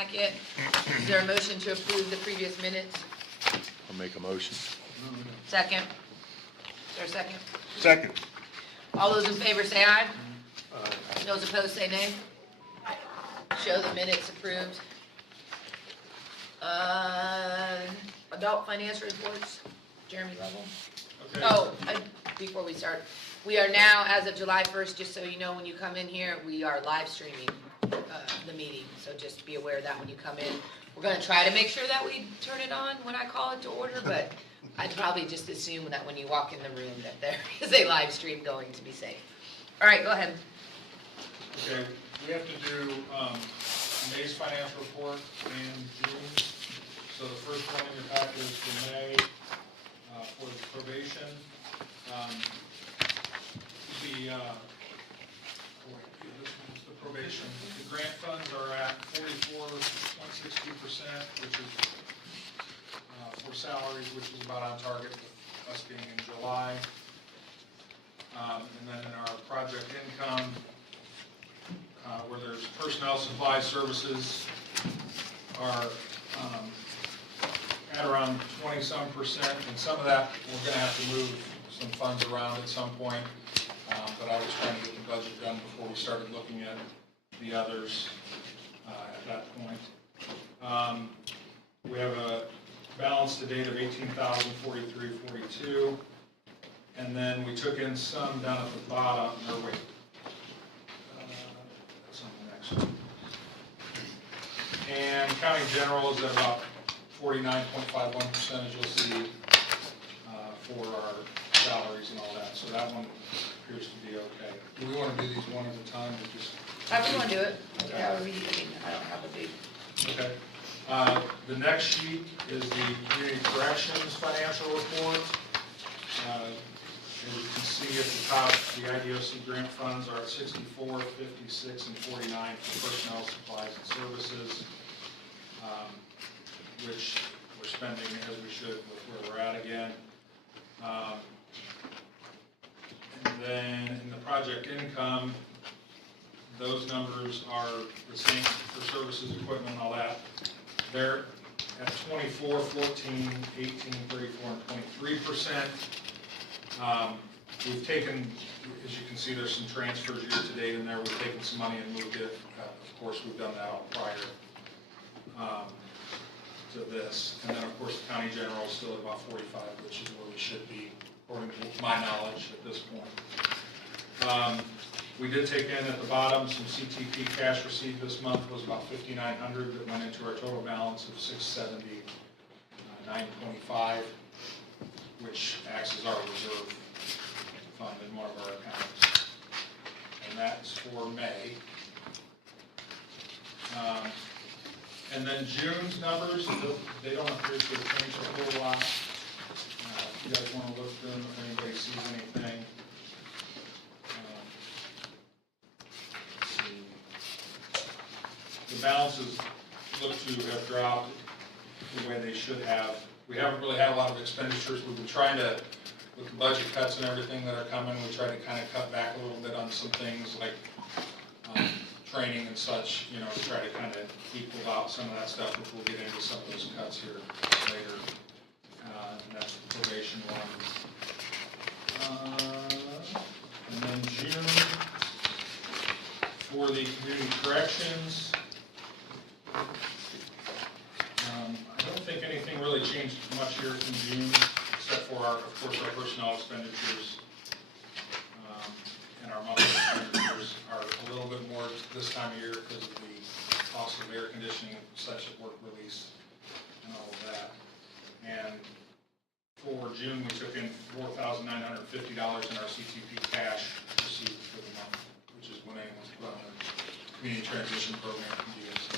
packet. Is there a motion to approve the previous minutes? I'll make a motion. Second? Is there a second? Second. All those in favor say aye. Those opposed say nay. Show the minutes approved. Adult financial reports, Jeremy Lovell. Okay. Oh, before we start, we are now, as of July 1st, just so you know, when you come in here, we are live streaming the meeting. So just be aware of that when you come in. We're going to try to make sure that we turn it on when I call it to order, but I'd probably just assume that when you walk in the room that there is a live stream going to be safe. All right, go ahead. Okay, we have to do May's financial report and June. So the first one in your packet is for May, for the probation. This one's the probation. The grant funds are at 44.62%, which is for salaries, which is about on target with us being in July. And then in our project income, where there's personnel, supply, services are at around 20-some%, and some of that we're going to have to move some funds around at some point. But I was trying to get the budget done before we started looking at the others at that point. We have a balance to date of $18,043.42, and then we took in some down at the bottom. No, wait. That's on the next one. And county general is at about 49.51%, as you'll see, for our salaries and all that. So that one appears to be okay. Do we want to do these one at a time, or just? However you want to do it. Okay. Yeah, I mean, I don't have a big. Okay. The next sheet is the community corrections financial report. As you can see at the top, the IDOC grant funds are at 64, 56, and 49 for personnel, supplies, and services, which we're spending as we should with where we're at again. And then in the project income, those numbers are the same for services, equipment, and all that. They're at 24, 14, 18, 34, and 23%. We've taken, as you can see, there's some transfers year to date in there. We've taken some money and moved it. Of course, we've done that all prior to this. And then, of course, the county general is still at about 45, which is where we should be, according to my knowledge at this point. We did take in at the bottom some CTP cash received this month was about $5,900 that went into our total balance of $670,925, which acts as our reserve fund in one of our accounts. And that's for May. And then June's numbers, they don't appear to have changed a whole lot. If you guys want to look through them, if anybody sees anything. The balances look to have dropped the way they should have. We haven't really had a lot of expenditures. We've been trying to, with the budget cuts and everything that are coming, we try to kind of cut back a little bit on some things like training and such, you know, to try to kind of equal out some of that stuff, which we'll get into some of those cuts here later. And that's the probation one. And then June, for the community corrections, I don't think anything really changed much here from June, except for our, of course, our personnel expenditures and our monthly expenditures are a little bit more this time of year because of the cost of air conditioning and such at work release and all of that. And for June, we took in $4,950 in our CTP cash received for the month, which is when anyone's put on a community transition program from DSC.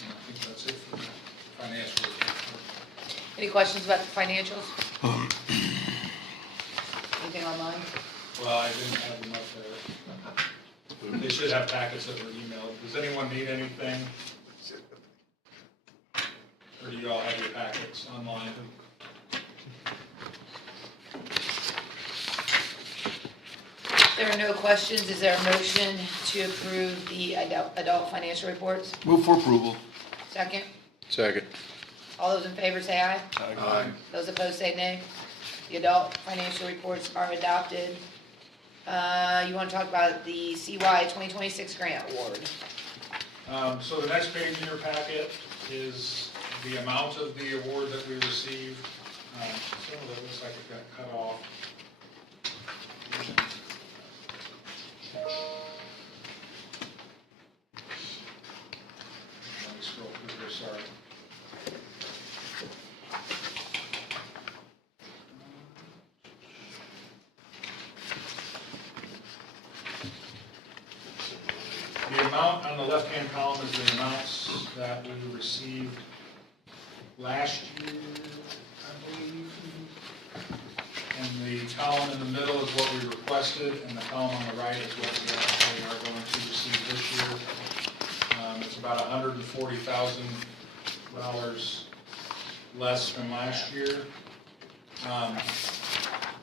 I think that's it for the financial report. Any questions about the financials? Anything online? Well, I didn't have them up there. They should have packets that were emailed. Does anyone need anything? Or do you all have your packets online? There are no questions. Is there a motion to approve the adult financial reports? Move for approval. Second? Second. All those in favor say aye. Aye. Those opposed say nay. The adult financial reports are adopted. You want to talk about the CY 2026 grant award? So the next page in your packet is the amount of the award that we received. Some of it looks like it got cut off. Let me scroll through here, sorry. The amount on the left-hand column is the amounts that we received last year, I believe. And the column in the middle is what we requested, and the column on the right is what we actually are going to receive this year. It's about $140,000 less than last year. We're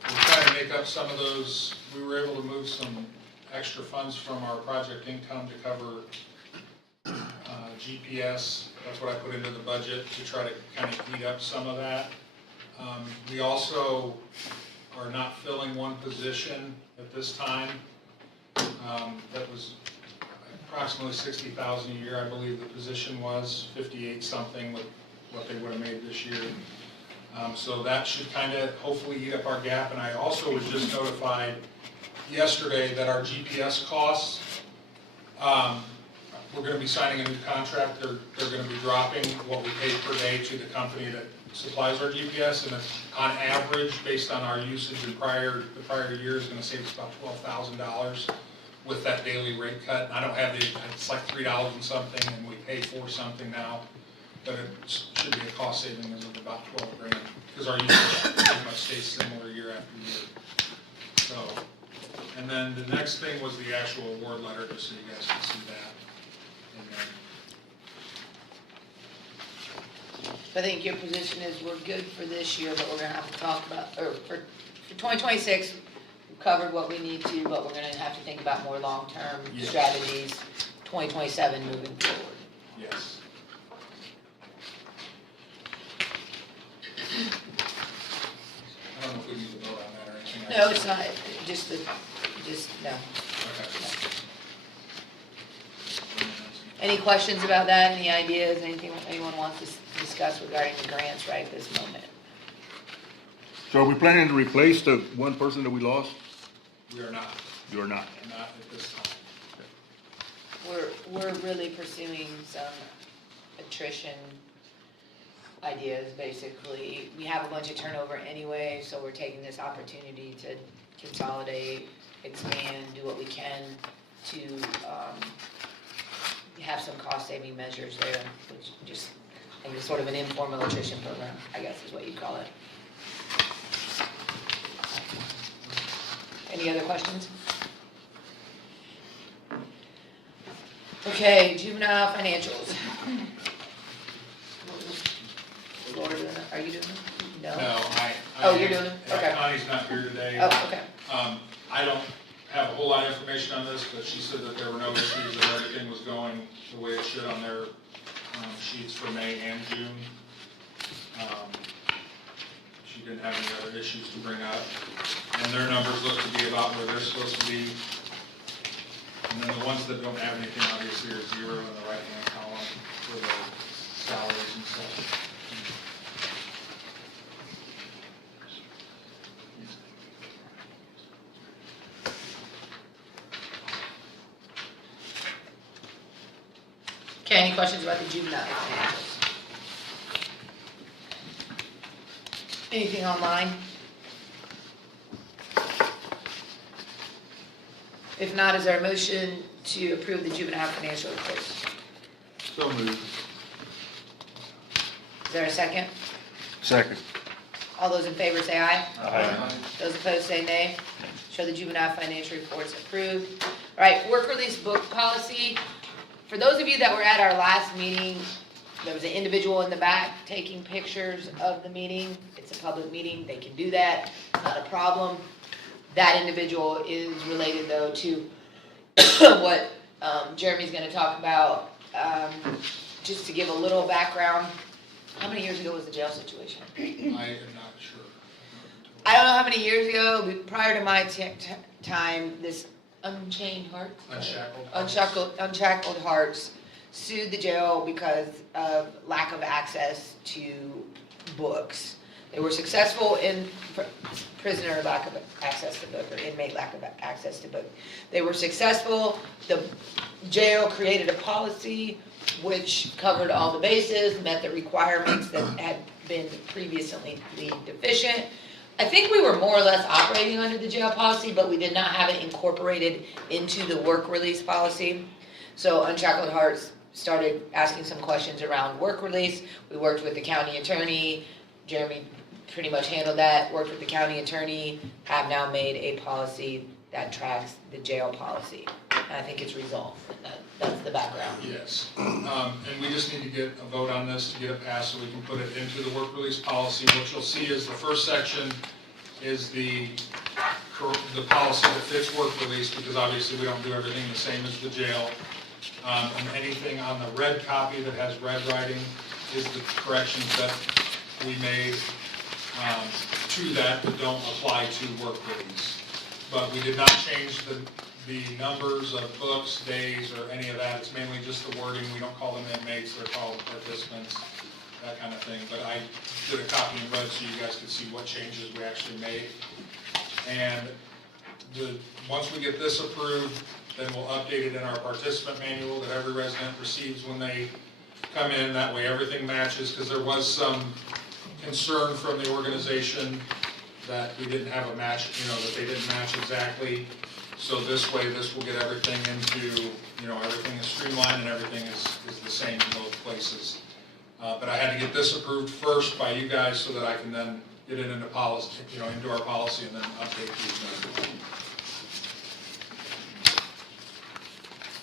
trying to make up some of those. We were able to move some extra funds from our project income to cover GPS. That's what I put into the budget to try to kind of eat up some of that. We also are not filling one position at this time. That was approximately $60,000 a year, I believe the position was, 58 something with what they would have made this year. So that should kind of hopefully eat up our gap. And I also was just notified yesterday that our GPS costs, we're going to be signing a new contract. They're going to be dropping what we pay per day to the company that supplies our GPS, and it's on average, based on our usage in the prior year, is going to save us about $12,000 with that daily rate cut. I don't have it's like $3 and something, and we pay $4 something now, but it should be a cost savings of about $12,000 because our usage pretty much stays similar year after year. So, and then the next thing was the actual award letter, just so you guys can see that. And then, I think your position is we're good for this year, but we're gonna have to talk about, or for 2026, we've covered what we need to, but we're gonna have to think about more long-term Yes. strategies, 2027 moving forward. yes. I don't know if we need to vote on that or anything. No, it's not, no. Okay. Any questions about that, any ideas, anything anyone wants to discuss regarding the grants right this moment? So are we planning to replace the one person that we lost? We are not, You are not. not at this time. We're really pursuing some attrition ideas, basically. We have a bunch of turnover anyway, so we're taking this opportunity to consolidate, expand, do what we can to have some cost-saving measures there, which just, I think it's sort of an informal attrition program, I guess is what you'd call it. Any other questions? Okay, juvenile financials. Laura doing it? Are you doing it? No? No, I. Oh, you're doing it? Yeah, Okay. Connie's not here today. Oh, okay. I don't have a whole lot of information on this, but she said that there were no issues and everything was going the way it should on their sheets for May and June. She didn't have any other issues to bring up. And their numbers look to be about where they're supposed to be. And then the ones that don't have anything obviously are zero in the right-hand column for the salaries and stuff. Okay, any questions about the juvenile financials? Anything online? If not, is there a motion to approve the juvenile financial reports? So moved. Is there a second? Second. All those in favor say aye. Aye. Those opposed say nay. Show the juvenile financial reports approved. All right, work release book policy. For those of you that were at our last meeting, there was an individual in the back taking pictures of the meeting. It's a public meeting, they can do that, not a problem. That individual is related though to what Jeremy's gonna talk about. Just to give a little background, how many years ago was the jail situation? I am not sure. I don't know how many years ago, but prior to my time, this Unchained Hearts? Unshackled Hearts sued the jail because of lack of access to books. They were successful in prisoner lack of access to book, or inmate lack of access to book. They were successful. The jail created a policy which covered all the bases, met the requirements that had been previously deficient. I think we were more or less operating under the jail policy, but we did not have it incorporated into the work release policy. So Unshackled Hearts started asking some questions around work release. We worked with the county attorney. Jeremy pretty much handled that, worked with the county attorney, have now made a policy that tracks the jail policy. And I think it's resolved. That's the background. Yes, and we just need to get a vote on this to get it passed so we can put it into the work release policy. What you'll see is the first section is the policy that fits work release, because obviously we don't do everything the same as the jail. And anything on the red copy that has red writing is the corrections that we made to that don't apply to work release. But we did not change the numbers of books, days, or any of that. It's mainly just the wording. We don't call them inmates, they're called participants, that kind of thing. But I did a copy in red so you guys could see what changes we actually made. And once we get this approved, then we'll update it in our participant manual that every resident receives when they come in. That way everything matches, because there was some concern from the organization that we didn't have a match, that they didn't match exactly. So this way, this will get everything into, everything is streamlined and everything is the same in both places. But I had to get this approved first by you guys so that I can then get it into policy, into our policy and then update these.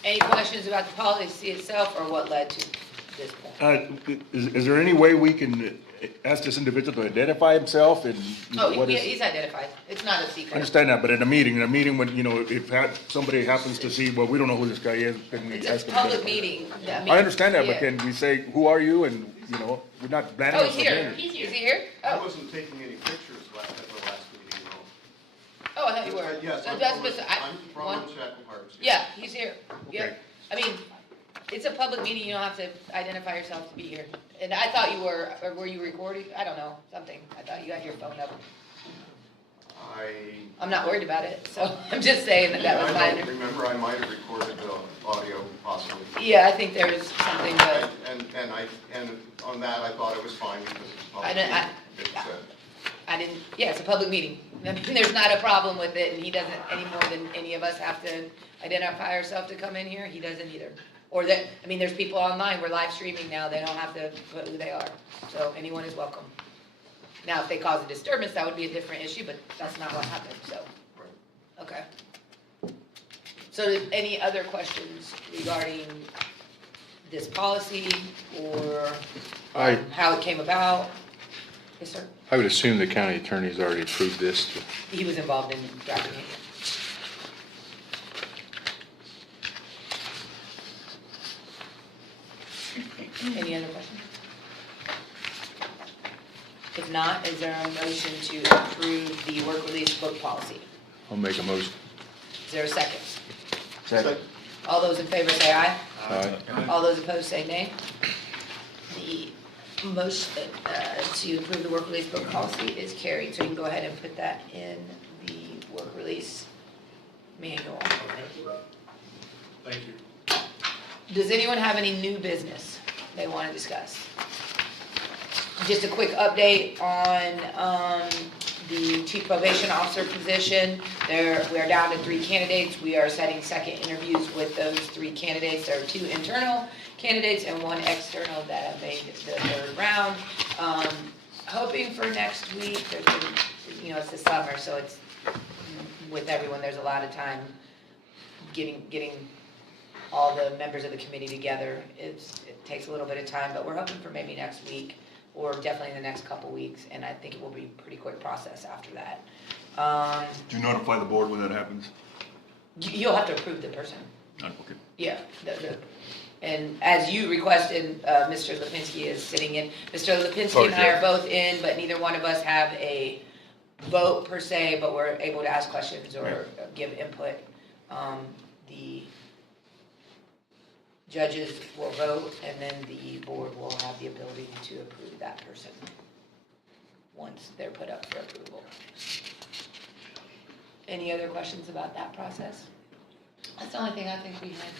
Any questions about the policy itself or what led to this point? Is there any way we can ask this individual to identify himself and what is? He's identified. It's not a I secret. understand that, but in a meeting when, if somebody happens to see, well, we don't know who this guy is, then we It's ask a him. to public identify. meeting. I understand that, but Yeah. can we say, who are you? And, we're not planning Oh, on he's here. something. Is he here? I Oh, wasn't taking any pictures at the last meeting, no. oh, I thought you were. Yes, So I'm that's from what's- I- one- Unshackled Hearts. Yeah, he's here. Yep. Okay. I mean, it's a public meeting. You don't have to identify yourself to be here. And I thought you were, or were you recording? I don't know, something. I thought you had your phone up. I'm not worried about it, so I'm just saying that was I my. don't remember, I might have recorded the audio possibly. Yeah, I think there's something, but And on that, I thought it was fine because it's public. I didn't- I didn't, yeah, it's a public meeting. I mean, there's not a problem with it, and he doesn't any more than any of us have to identify ourselves to come in here. He doesn't either. Or that, I mean, there's people online, we're live streaming now, they don't have to put who they are. So anyone is welcome. Now, if they cause a disturbance, that would be a different issue, but that's not what happened, so. Okay. So any other questions regarding this policy or how it came about? Yes, sir? I would assume the county attorney's already approved this. He was involved in drafting it. Any other questions? If not, is there a motion to approve the work release book policy? I'll make a motion. Is there a second? Second. All those in favor say aye. Aye. All those opposed say nay. The motion to approve the work release book policy is carried, so you can go ahead and put that in the work release manual. Thank you. Does anyone have any new business they want to discuss? Just a quick update on the chief probation officer position. We are down to 3 candidates. We are setting second interviews with those 3 candidates. There are 2 internal candidates and 1 external that have made the 3rd round. Hoping for next week. There's been, it's the summer, so it's with everyone. There's a lot of time getting all the members of the committee together. It takes a little bit of time, but we're hoping for maybe next week or definitely in the next couple weeks, and I think it will be a pretty quick process after that. Do you notify the board when that happens? You'll have to approve the person. Okay. Yeah, and as you requested, Mr. Lipinski is sitting in. Mr. Lipinski and I are both in, but neither one of us have a vote per se, but we're able to ask questions or give input. The judges will vote, and then the board will have the ability to approve that person once they're put up for approval. Any other questions about that process? That's the only thing I think we had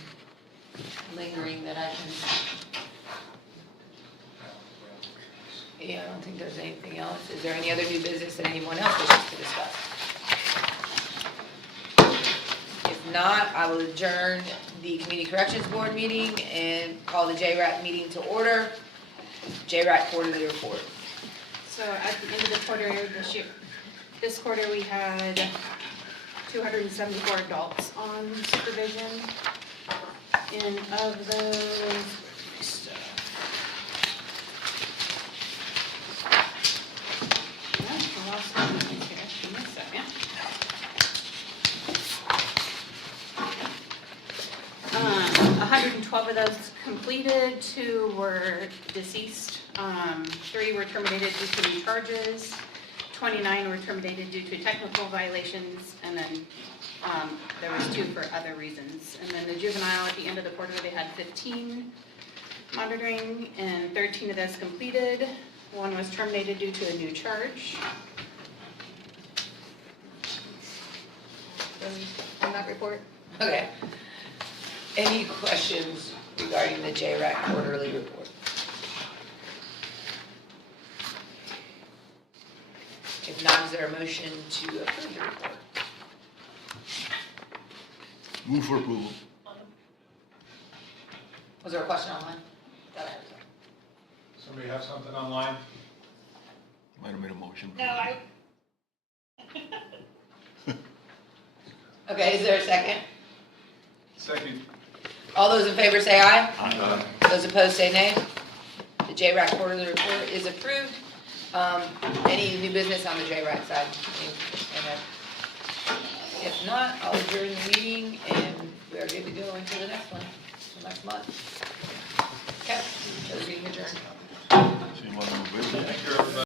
lingering that I can, yeah, I don't think there's anything else. Is there any other new business that anyone else wishes to discuss? If not, I will adjourn the Community Corrections Board meeting and call the JRAC meeting to order. JRAC quarterly report. So at the end of the quarter, this quarter, we had 274 adults on supervision. And of those, I lost one here. Give me a second. 112 of those completed, 2 were deceased, 3 were terminated due to new charges, 29 were terminated due to technical violations, and then there was 2 for other reasons. And then the juvenile, at the end of the quarter, they had 15 monitoring, and 13 of those completed. 1 was terminated due to a new charge. On that report? Okay. Any questions regarding the JRAC quarterly report? If not, is there a motion to approve the report? Move for approval. Was there a question online? Somebody have something online? Might have made a motion. Okay, is there a second? Second. All those in favor say aye. Aye. Those opposed say nay. The JRAC quarterly report is approved. Any new business on the JRAC side? If not, I'll adjourn the meeting and we are good to go until the next one, till next month. Okay, so the meeting adjourned. So you want to move it? Thank you, everybody.